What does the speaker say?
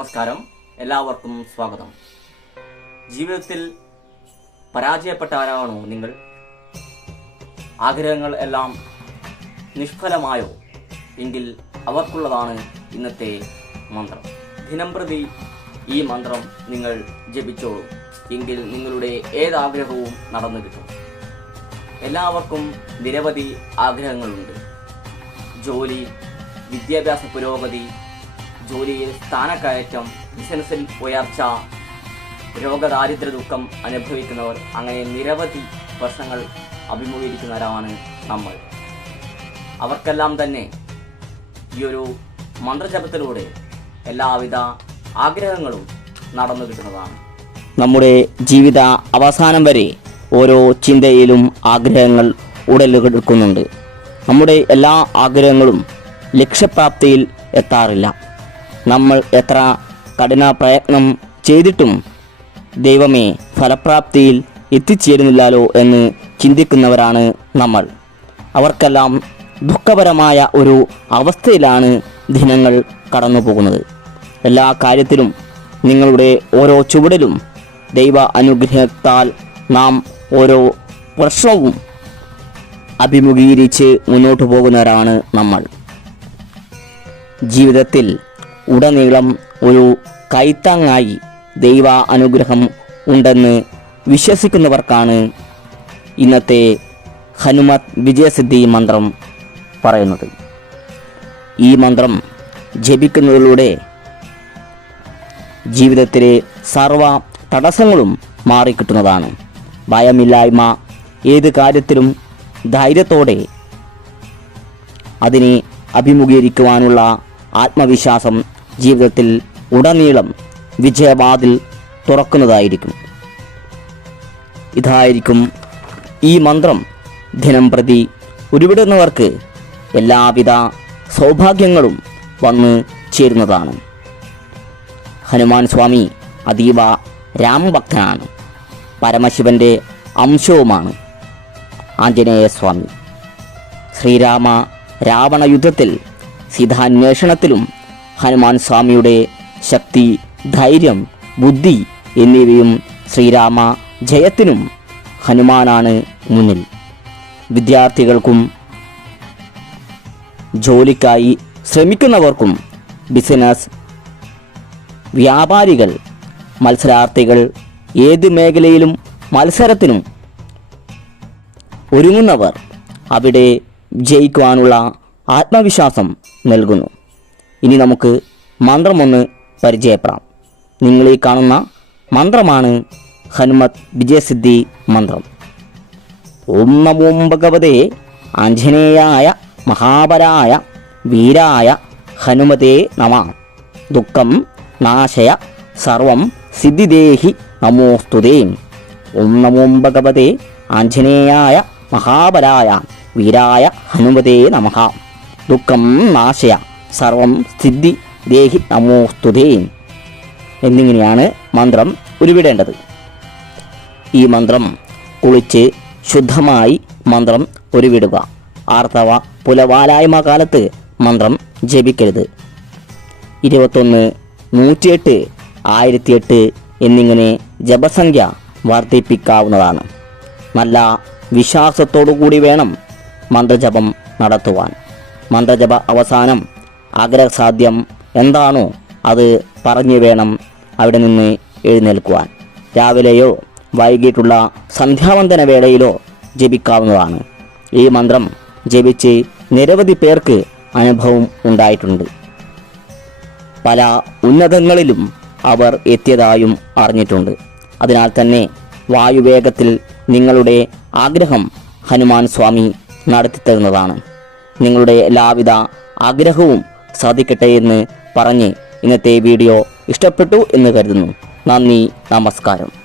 നമസ്കാരം. എല്ലാവർക്കും സ്വാഗതം. ജീവിതത്തിൽ പരാജയപ്പെട്ടവരാണോ നിങ്ങൾ? ആഗ്രഹങ്ങൾ എല്ലാം നിഷ്ഫലമായോ? എങ്കിൽ അവർക്കുള്ളതാണ് ഇന്നത്തെ മന്ത്രം. ദിനംപ്രതി ഈ മന്ത്രം നിങ്ങൾ ജപിച്ചോളൂ. എങ്കിൽ നിങ്ങളുടെ ഏതാഗ്രഹവും നടന്നു കിട്ടും. എല്ലാവർക്കും നിരവധി ആഗ്രഹങ്ങളുണ്ട്. ജോലി വിദ്യാഭ്യാസ പുരോഗതി ജോലിയിൽ സ്ഥാനക്കയറ്റം ബിസിനസ്സിൽ ഉയർച്ച രോഗദാരിദ്ര്യ ദുഃഖം അനുഭവിക്കുന്നവർ അങ്ങനെ നിരവധി പ്രശ്നങ്ങൾ അഭിമുഖീകരിക്കുന്നവരാണ് നമ്മൾ. അവർക്കെല്ലാം തന്നെ ഈ ഒരു മന്ത്രജപത്തിലൂടെ എല്ലാവിധ ആഗ്രഹങ്ങളും നടന്നു കിട്ടുന്നതാണ്. നമ്മുടെ ജീവിത അവസാനം വരെ ഓരോ ചിന്തയിലും ആഗ്രഹങ്ങൾ ഉടലെടുക്കുന്നുണ്ട് നമ്മുടെ എല്ലാ ആഗ്രഹങ്ങളും ലക്ഷ്യപ്രാപ്തിയിൽ എത്താറില്ല. നമ്മൾ എത്ര കഠിന പ്രയത്നം ചെയ്തിട്ടും ദൈവമേ ഫലപ്രാപ്തിയിൽ എത്തിച്ചേരുന്നില്ലല്ലോ എന്ന് ചിന്തിക്കുന്നവരാണ് നമ്മൾ. അവർക്കെല്ലാം ദുഃഖപരമായ ഒരു അവസ്ഥയിലാണ് ദിനങ്ങൾ കടന്നു പോകുന്നത് എല്ലാ കാര്യത്തിലും നിങ്ങളുടെ ഓരോ ചുവടിലും ദൈവ അനുഗ്രഹത്താൽ നാം ഓരോ പ്രശ്നവും അഭിമുഖീകരിച്ച് മുന്നോട്ട് പോകുന്നവരാണ് നമ്മൾ. ജീവിതത്തിൽ ഉടനീളം ഒരു കൈത്താങ്ങായി ദൈവ അനുഗ്രഹം ഉണ്ടെന്ന് വിശ്വസിക്കുന്നവർക്കാണ് ഇന്നത്തെ ഹനുമത് വിജയസിദ്ധി മന്ത്രം പറയുന്നത്. ഈ മന്ത്രം ജപിക്കുന്നതിലൂടെ ജീവിതത്തിലെ സർവ തടസ്സങ്ങളും മാറിക്കിട്ടുന്നതാണ്. ഭയമില്ലായ്മ ഏത് കാര്യത്തിലും ധൈര്യത്തോടെ അതിനെ അഭിമുഖീകരിക്കുവാനുള്ള ആത്മവിശ്വാസം ജീവിതത്തിൽ ഉടനീളം വിജയവാതിൽ തുറക്കുന്നതായിരിക്കും. ഇതായിരിക്കും ഈ മന്ത്രം. ദിനം പ്രതി ഉരുവിടുന്നവർക്ക് എല്ലാവിധ സൗഭാഗ്യങ്ങളും വന്ന് ചേരുന്നതാണ്. ഹനുമാൻ സ്വാമി അതീവ രാമഭക്തനാണ്. പരമശിവന്റെ അംശവുമാണ്. ആഞ്ജനേയ സ്വാമി. ശ്രീരാമ രാവണ യുദ്ധത്തിൽ സീതാന്വേഷണത്തിലും ഹനുമാൻ സ്വാമിയുടെ ശക്തി ധൈര്യം ബുദ്ധി എന്നിവയും ശ്രീരാമ ജയത്തിനും ഹനുമാനാണ് മുന്നിൽ. വിദ്യാർത്ഥികൾക്കും ജോലിക്കായി ശ്രമിക്കുന്നവർക്കും ബിസിനസ് വ്യാപാരികൾ മത്സരാർത്ഥികൾ ഏത് മേഖലയിലും മത്സരത്തിനും ഒരുങ്ങുന്നവർ അവിടെ ജയിക്കുവാനുള്ള ആത്മവിശ്വാസം നൽകുന്നു. ഇനി നമുക്ക് മന്ത്രമൊന്ന് പരിചയപ്പെടാം. നിങ്ങൾ ഈ കാണുന്ന മന്ത്രമാണ് ഹനുമത് വിജയസിദ്ധി മന്ത്രം. ഓം നമോം ഭഗവതേ ആഞ്ജനേയായ മഹാബലായ വീരായ ഹനുമതേ നമ. ദുഃഖം നാശയ സർവം സിദ്ധിദേഹി നമോസ്തുതേ. ഓം നമോം ഭഗവതേ ആഞ്ജനേയായ മഹാബലായ വീരായ ഹനുമതേ നമ. ദുഃഖം നാശയ. സർവം സിദ്ധി ദേഹി നമോസ്തുതേ എന്നിങ്ങനെയാണ് മന്ത്രം ഉരുവിടേണ്ടത്. ഈ മന്ത്രം കുളിച്ച് ശുദ്ധമായി മന്ത്രം ഉരുവിടുക. ആർത്തവ പുലവാലായ്മ കാലത്ത് മന്ത്രം ജപിക്കരുത്. ഇരുപത്തൊന്ന് നൂറ്റിയെട്ട് ആയിരത്തിയെട്ട് എന്നിങ്ങനെ ജപസംഖ്യ വർദ്ധിപ്പിക്കാവുന്നതാണ്. നല്ല വിശ്വാസത്തോടു കൂടി വേണം മന്ത്രജപം നടത്തുവാൻ. മന്ത്രജപ അവസാനം ആഗ്രഹസാധ്യം എന്താണോ അത് പറഞ്ഞു വേണം അവിടെ നിന്ന് എഴുന്നേൽക്കുവാൻ. രാവിലെയോ വൈകിട്ടുള്ള സന്ധ്യാവന്തന വേളയിലോ ജപിക്കാവുന്നതാണ്. ഈ മന്ത്രം ജപിച്ച് നിരവധി പേർക്ക് അനുഭവം ഉണ്ടായിട്ടുണ്ട്. പല ഉന്നതങ്ങളിലും അവർ എത്തിയതായും അറിഞ്ഞിട്ടുണ്ട്. അതിനാൽ തന്നെ വായുവേഗത്തിൽ നിങ്ങളുടെ ആഗ്രഹം ഹനുമാൻ സ്വാമി നടത്തിത്തരുന്നതാണ്. നിങ്ങളുടെ എല്ലാവിധ ആഗ്രഹവും സാധിക്കട്ടെ എന്ന് പറഞ്ഞ് ഇന്നത്തെ വീഡിയോ ഇഷ്ടപ്പെട്ടു എന്ന് കരുതുന്നു. നന്ദി നമസ്കാരം.